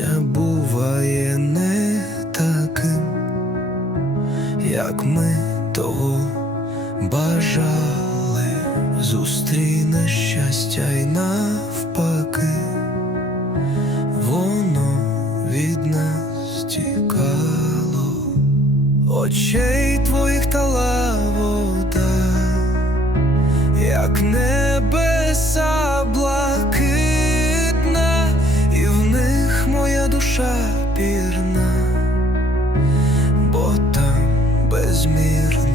життя буває не таким, як ми того бажали, зустріне щастя й навпаки, воно від нас тікало, очей твоїх та вода, як небеса блага. душа пірна, бо там безмірна.